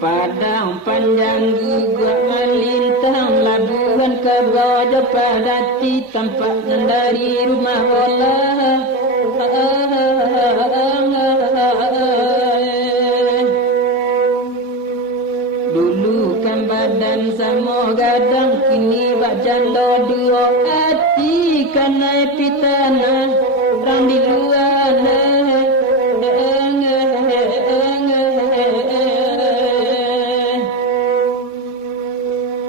Padang panjang juga melintang labuhan ke Raja Padati tampak dari rumah Allah. Dulu kan badan sama gadang, kini bak janda dua hati, kanai pitana